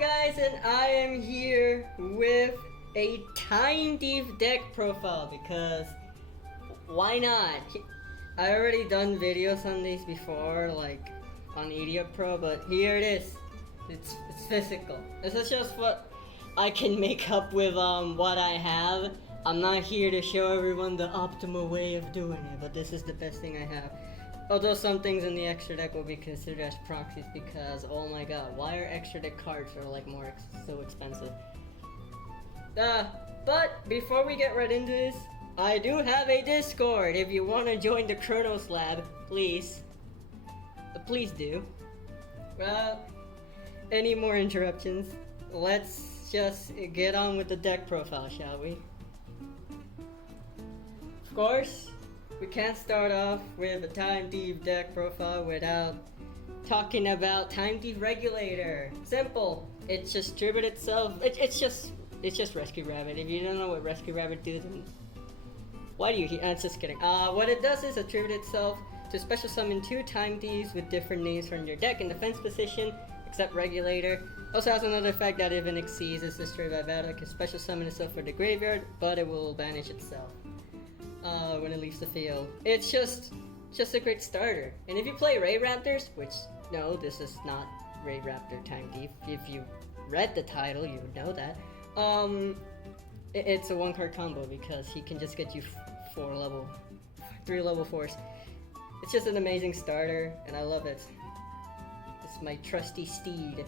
guys, and I am here with a Time Thief deck profile because why not? I already done videos on these before, like on Idiot Pro, but here it is. It's physical. This is just what I can make up with what I have. I'm not here to show everyone the optimal way of doing it, but this is the best thing I have. Although some things in the extra deck will be considered as proxies because, oh my god, why are extra deck cards are like so expensive? But before we get right into this, I do have a Discord. If you want to join the Chronos Lab, please do. Well, any more interruptions? Let's just get on with the deck profile, shall we? Of course, we can't start off with a Time Thief deck profile without talking about Time Thief Regulator. Simple. It's just tribute itself. It's just Rescue Rabbit. If you don't know what Rescue Rabbit do, then why do you hear? I'm just kidding. What it does is attribute itself to special summon 2 Time Thieves with different names from your deck in defense position, except Regulator. Also has another effect that if it exceeds its destroyed by battle, it can special summon itself for the graveyard, but it will banish itself when it leaves the field. It's just a great starter. And if you play Ray Raptors, which no, this is not Ray Raptor Time Thief. If you read the title, you would know that. It's a 1-card combo because he can just get you 3 level 4s. It's just an amazing starter, and I love it. It's my trusty steed.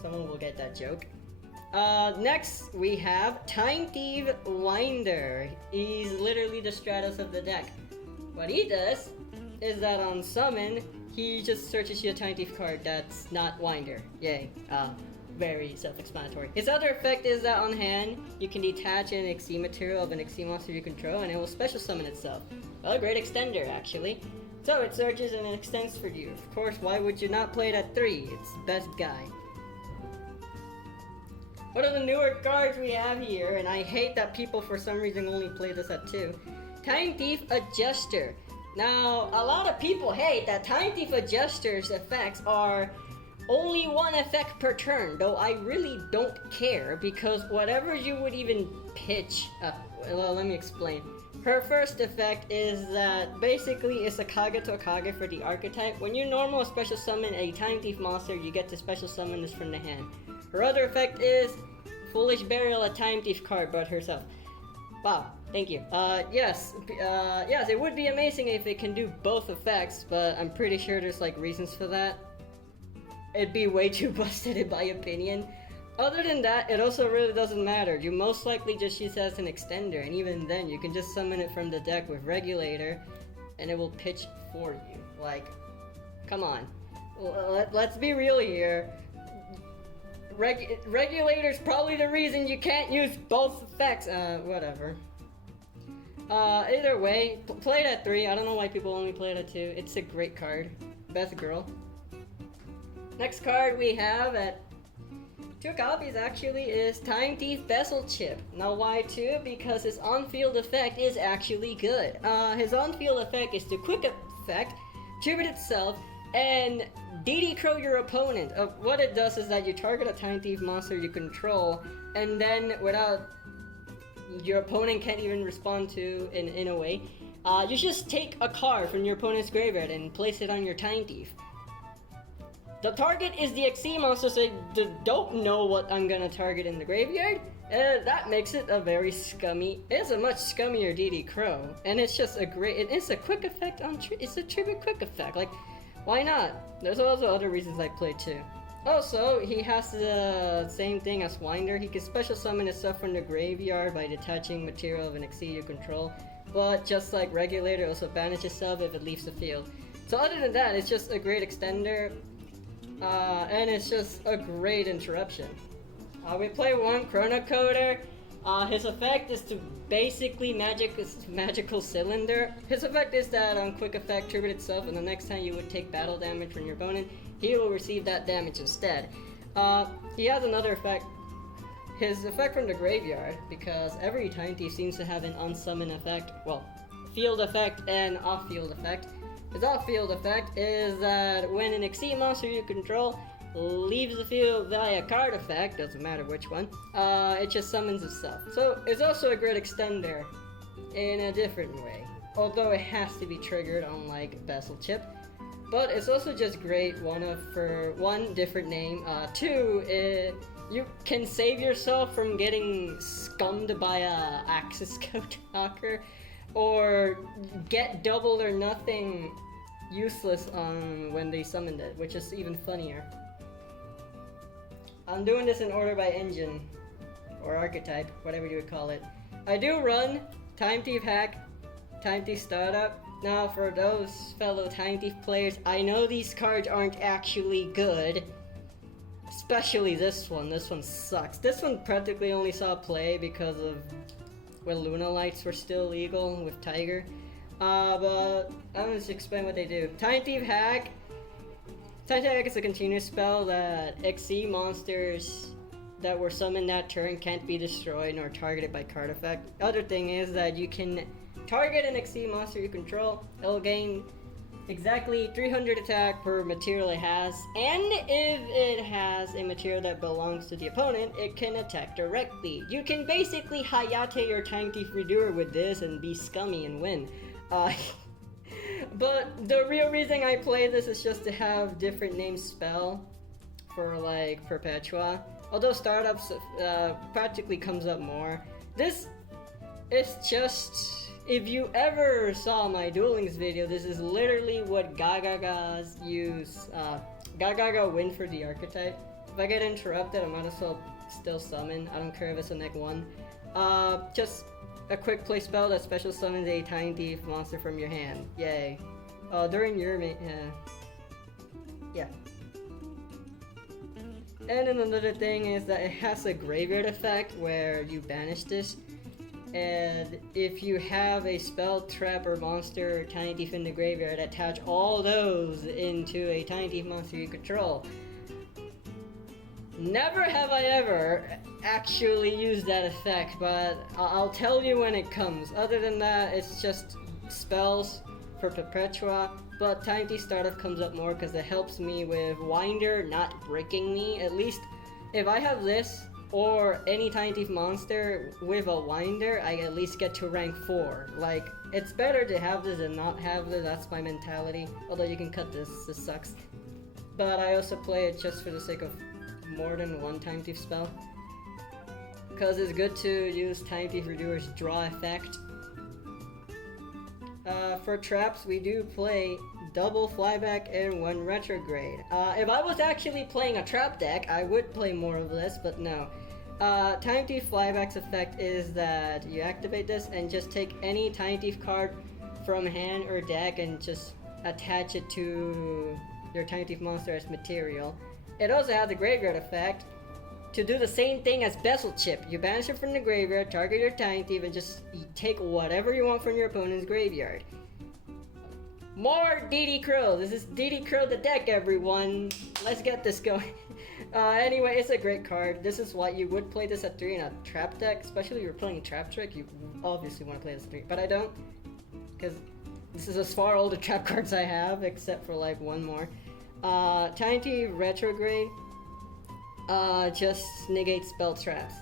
Someone will get that joke. Next we have Time Thief Winder. He's literally the Stratos of the deck. What he does is that on summon, he just searches you a Time Thief card that's not Winder. Yay. Very self-explanatory. His other effect is that on hand, you can detach an Xyz material of an Xyz monster you control and it will special summon itself. Well, a great extender actually. So it searches and it extends for you. Of course, why would you not play it at 3? It's best guy. What are the newer cards we have here? And I hate that people for some reason only play this at 2. Time Thief Adjuster. Now, a lot of people hate that Time Thief Adjuster's effects are only 1 effect per turn, though I really don't care because whatever you would even pitch, well, let me explain. Her first effect is that basically it's a Kage to Kage for the archetype. When you normal special summon a Time Thief monster, you get to special summon this from the hand. Her other effect is Foolish Burial, a Time Thief card, but herself. Wow, thank you. Yes, it would be amazing if it can do both effects, but I'm pretty sure there's like reasons for that. It'd be way too busted in my opinion. Other than that, it also really doesn't matter. You most likely just use it as an extender, and even then, you can just summon it from the deck with Regulator, and it will pitch for you. Like, come on. Let's be real here. Regulator's probably the reason you can't use both effects. Whatever. Either way, play it at 3. I don't know why people only play it at 2. It's a great card. Best girl. Next card we have at 2 copies actually is Time Thief Bezel Chip. Now why 2? Because his on-field effect is actually good. His on-field effect is the quick effect, tribute itself, and DD Crow your opponent. What it does is that you target a Time Thief monster you control, and then without your opponent can't even respond to in a way, you just take a card from your opponent's graveyard and place it on your Time Thief. The target is the Xyz monster, so they don't know what I'm gonna target in the graveyard. That makes it a very scummy. It's a much scummier DD Crow, and it's just a great. It's a quick effect on. It's a tribute quick effect. Like, why not? There's also other reasons I play too. Also, he has the same thing as Winder. He can special summon itself from the graveyard by detaching material of an Xyz you control. But just like Regulator, also banish itself if it leaves the field. So other than that, it's just a great extender. And it's just a great interruption. We play 1 Chronocoder. His effect is to basically magical cylinder. His effect is that on quick effect, tribute itself, and the next time you would take battle damage from your opponent, he will receive that damage instead. He has another effect. His effect from the graveyard, because every Time Thief seems to have an unsummon effect, well, field effect and off-field effect. His off-field effect is that when an Xyz monster you control leaves the field via card effect, doesn't matter which one, it just summons itself. So it's also a great extender in a different way. Although it has to be triggered unlike Vessel Chip. But it's also just great, for one, different name. Two, you can save yourself from getting scummed by a Axis Code Talker, or get double or nothing useless on when they summoned it, which is even funnier. I'm doing this in order by engine, or archetype, whatever you would call it. I do run Time Thief Hack, Time Thief Startup. Now, for those fellow Time Thief players, I know these cards aren't actually good. Especially this one. This one sucks. This one practically only saw play because of when Luna Lights were still legal with Tiger. But I'm just explain what they do. Time Thief Hack. Time Thief Hack is a continuous spell that Xyz monsters that were summoned that turn can't be destroyed nor targeted by card effect. Other thing is that you can target an Xyz monster you control. It'll gain exactly 300 attack per material it has, and if it has a material that belongs to the opponent, it can attack directly. You can basically Hayate your Time Thief Redoer with this and be scummy and win. But the real reason I play this is just to have different named spell for like Perpetua. Although Startups practically comes up more. This is just... If you ever saw my Duel Links video, this is literally what Gagagas use. Gagaga win for the archetype. If I get interrupted, I might as well still summon. I don't care if it's a Nick 1. Just a quick play spell that special summons a Time Thief monster from your hand. Yay. During your yeah. And then another thing is that it has a graveyard effect where you banish this. And if you have a spell, trap, or monster Tiny Thief in the graveyard, attach all those into a Tiny Thief monster you control. Never have I ever actually used that effect, but I'll tell you when it comes. Other than that, it's just spells for Perpetua, but Tiny Thief Startup comes up more because it helps me with Winder not breaking me. At least if I have this, or any Tiny Thief monster with a Winder, I at least get to rank 4. Like, it's better to have this than not have this, that's my mentality. Although you can cut this sucks. But I also play it just for the sake of more than one Time Thief spell. Because it's good to use Time Thief Redoer's draw effect. For traps, we do play double flyback and 1 retrograde. If I was actually playing a trap deck, I would play more of this, but no. Time Thief flyback's effect is that you activate this and just take any Time Thief card from hand or deck and just attach it to your Time Thief monster as material. It also has the graveyard effect to do the same thing as Vessel Chip. You banish it from the graveyard, target your Time Thief, and just take whatever you want from your opponent's graveyard. More DD Crow. This is DD Crow the deck, everyone. Let's get this going. Anyway, it's a great card. This is why you would play this at 3 in a trap deck, especially if you're playing Trap Trick. You obviously want to play this at 3, but I don't, because this is as far all the trap cards I have, except for like one more. Tiny Thief Retrograde just negates spell traps.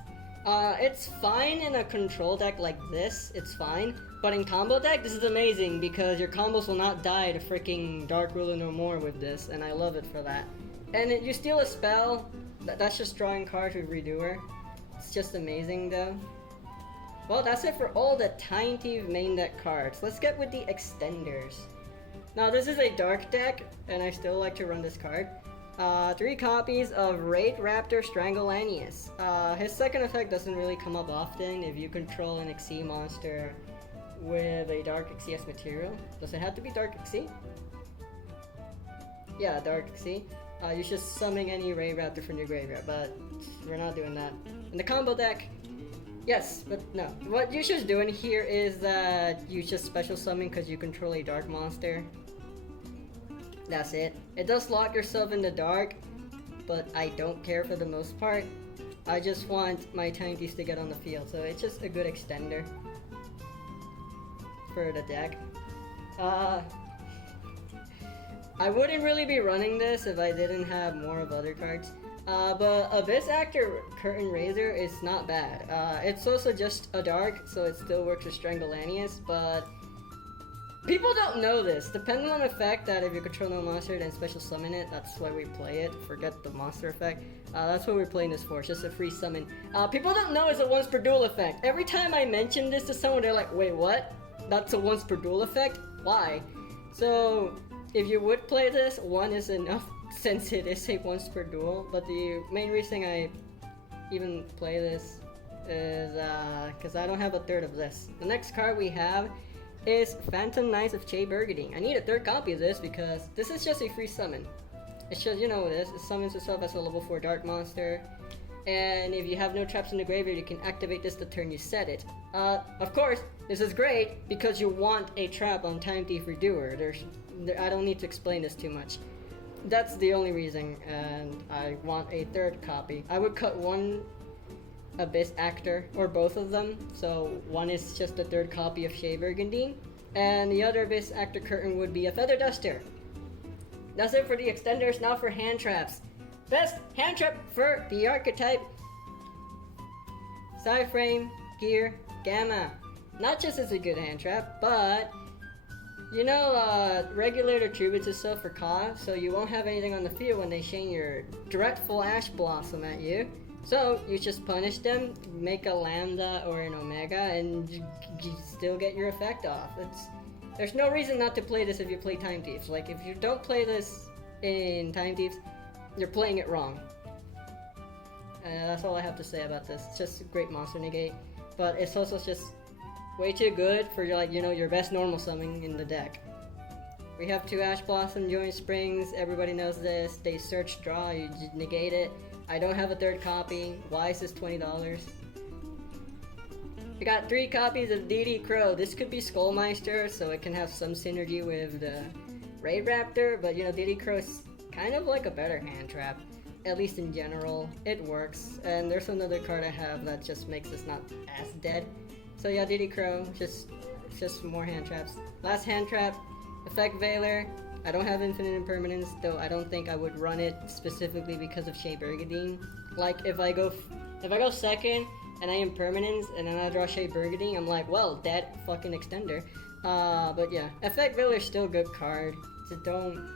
It's fine in a control deck like this, it's fine. But in combo deck, this is amazing because your combos will not die to freaking Dark Ruler no more with this, and I love it for that. And you steal a spell, that's just drawing cards with Redoer. It's just amazing though. Well, that's it for all the Tiny Thief main deck cards. Let's get with the extenders. Now this is a dark deck, and I still like to run this card. 3 copies of Wraith Raptor Strangleanius. His second effect doesn't really come up often if you control an Xyz monster with a Dark Xyz material. Does it have to be Dark Xyz? Yeah, Dark Xyz. You should summon any Wraith Raptor from your graveyard, but we're not doing that. In the combo deck, yes, but no. What you should doing here is that you just special summon because you control a dark monster. That's it. It does lock yourself in the dark, but I don't care for the most part. I just want my Tiny Thiefs to get on the field, so it's just a good extender for the deck. I wouldn't really be running this if I didn't have more of other cards. But Abyss Actor Curtain Raiser is not bad. It's also just a dark, so it still works with Strangolanius, but people don't know this. Depending on the fact that if you control no monster, then special summon it. That's why we play it. Forget the monster effect. That's what we're playing this for. It's just a free summon. People don't know it's a once per duel effect. Every time I mention this to someone, they're like, wait, what? That's a once per duel effect? Why? So, if you would play this, one is enough since it is a once per duel. But the main reason I even play this is because I don't have a third of this. The next card we have is Phantom Knights of Che Burgundy. I need a third copy of this because this is just a free summon. It's just, you know what it is. It summons itself as a level 4 dark monster. And if you have no traps in the graveyard, you can activate this the turn you set it. Of course, this is great because you want a trap on Time Thief Redoer. I don't need to explain this too much. That's the only reason, and I want a third copy. I would cut one Abyss Actor, or both of them, so one is just a third copy of Che Burgundy, and the other Abyss Actor Curtain would be a Feather Duster. That's it for the extenders. Now for hand traps. Best hand trap for the archetype Psyframe Gear Gamma. Not just as a good hand trap, but you know, Regulator tributes itself for cost, so you won't have anything on the field when they chain your dreadful Ash Blossom at you. So you just punish them, make a Lambda or an Omega, and you still get your effect off. There's no reason not to play this if you play Time Thieves. Like, if you don't play this in Time Thieves, you're playing it wrong. That's all I have to say about this. It's just a great monster negate, but it's also just way too good for your, like, you know, your best normal summon in the deck. We have 2 Ash Blossom, Join Springs, everybody knows this. They search draw, you just negate it. I don't have a third copy. Why is this $20? We got 3 copies of DD Crow. This could be Skullmeister, so it can have some synergy with the Raid Raptor, but you know, DD Crow is kind of like a better hand trap. At least in general, it works. And there's another card I have that just makes this not as dead. So yeah, DD Crow, just more hand traps. Last hand trap, Effect Veiler. I don't have Infinite Impermanence, though I don't think I would run it specifically because of Che Burgundy. Like, if I go second and I Impermanence and then I draw Che Burgundy, I'm like, well, dead fucking extender. But yeah, Effect Veiler's still a good card. So don't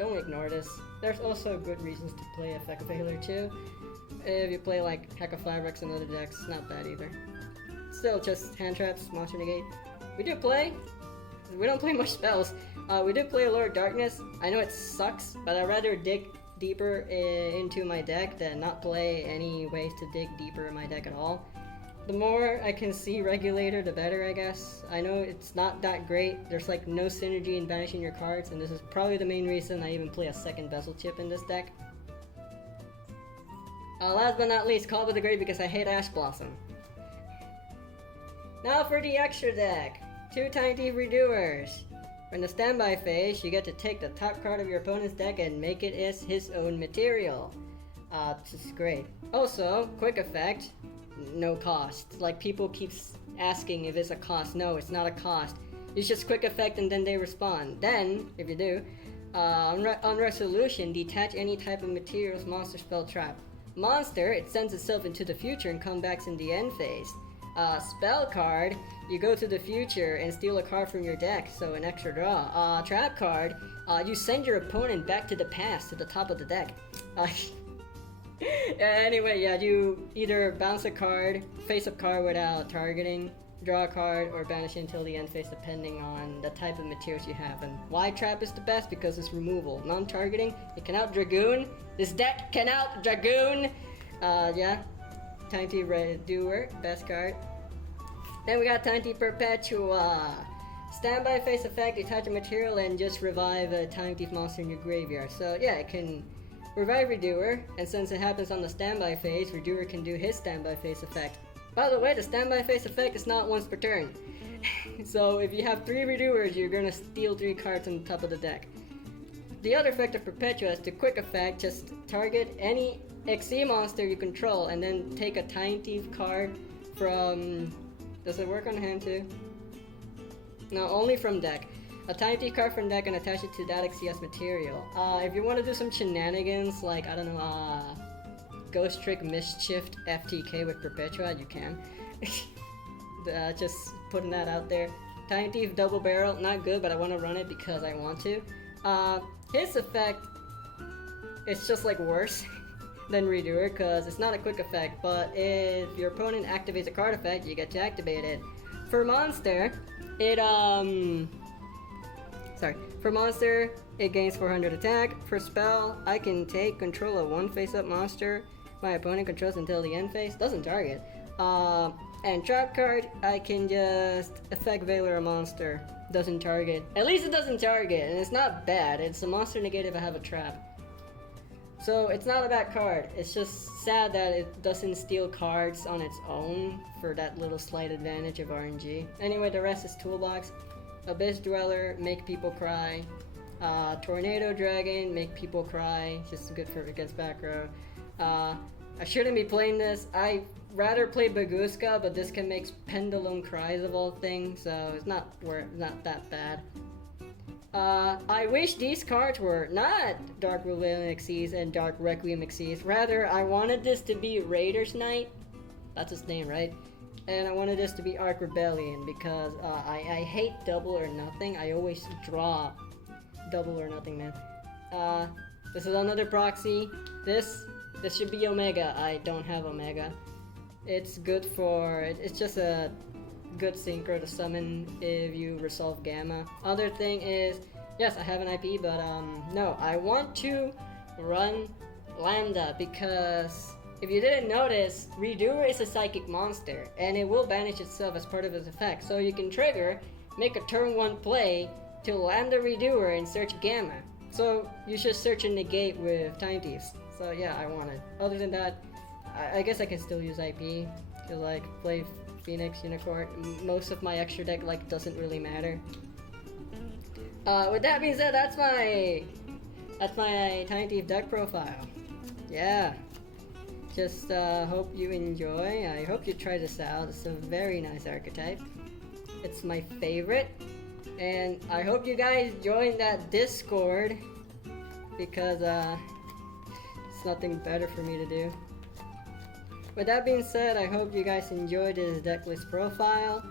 ignore this. There's also good reasons to play Effect Veiler too. If you play like Heka Fabrics and other decks, not bad either. Still just hand traps, monster negate. We don't play much spells. We did play Lord Darkness. I know it sucks, but I'd rather dig deeper into my deck than not play any ways to dig deeper in my deck at all. The more I can see Regulator, the better, I guess. I know it's not that great. There's like no synergy in banishing your cards, and this is probably the main reason I even play a second Bezel Chip in this deck. Last but not least, Call of the Grave because I hate Ash Blossom. Now for the extra deck. 2 Time Thief Redoers. In the standby phase, you get to take the top card of your opponent's deck and make it as his own material. This is great. Also, quick effect, no cost. Like, people keep asking if it's a cost. No, it's not a cost. It's just quick effect and then they respond. Then, if you do, on resolution, detach any type of materials, monster, spell, trap. Monster, it sends itself into the future and comes back in the end phase. Spell card, you go to the future and steal a card from your deck, so an extra draw. Trap card, you send your opponent back to the past, to the top of the deck. Anyway, yeah, you either bounce a card, face a card without targeting, draw a card, or banish it until the end phase depending on the type of materials you have. And why trap is the best? Because it's removal. Non-targeting, it can out-dragoon. This deck can out-dragoon! Yeah. Time Thief Redoer, best card. Then we got Time Thief Perpetua. Standby phase effect, detach a material and just revive a Time Thief monster in your graveyard. So yeah, it can revive Redoer, and since it happens on the standby phase, Redoer can do his standby phase effect. By the way, the standby phase effect is not once per turn. So if you have 3 Redoers, you're gonna steal 3 cards on the top of the deck. The other effect of Perpetua is the quick effect, just target any XC monster you control and then take a Time Thief card from... Does it work on hand too? No, only from deck. A Tiny Thief card from deck and attach it to that XCS material. If you want to do some shenanigans, like, I don't know, Ghost Trick Mischief FTK with Perpetua, you can. Just putting that out there. Tiny Thief Double Barrel, not good, but I want to run it because I want to. His effect, it's just like worse than Redoer, because it's not a quick effect, but if your opponent activates a card effect, you get to activate it. For monster, it gains 400 attack. For spell, I can take control of one face-up monster my opponent controls until the end phase. Doesn't target. And trap card, I can just effect Veiler a monster. Doesn't target. At least it doesn't target, and it's not bad. It's a monster negate if I have a trap. So it's not a bad card. It's just sad that it doesn't steal cards on its own for that little slight advantage of RNG. Anyway, the rest is toolbox. Abyss Dweller, make people cry. Tornado Dragon, make people cry. Just good for against back row. I shouldn't be playing this. I rather play Baguska, but this can make Pendulum cries of all things, so it's not that bad. I wish these cards were not Dark Rebellion Xyz and Dark Requiem Xyz. Rather, I wanted this to be Raiders Knight. That's his name, right? And I wanted this to be Arc Rebellion because I hate double or nothing. I always draw double or nothing, man. This is another proxy. This should be Omega. I don't have Omega. It's good for... It's just a good synchro to summon if you resolve Gamma. Other thing is... Yes, I have an IP, but no. I want to run Lambda because... If you didn't notice, Redoer is a psychic monster, and it will banish itself as part of its effect. So you can trigger, make a turn 1 play to Lambda Redoer and search Gamma. So you should search and negate with Time Thieves. So yeah, I want it. Other than that, I guess I can still use IP to like play Phoenix Unicorn. Most of my extra deck like doesn't really matter. With that being said, that's my Tiny Thief deck profile. Yeah. Just hope you enjoy. I hope you try this out. It's a very nice archetype. It's my favorite. And I hope you guys join that Discord because it's nothing better for me to do. With that being said, I hope you guys enjoyed this deck list profile.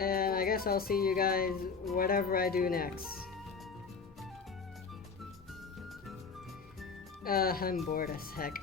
And I guess I'll see you guys whatever I do next. I'm bored as heck.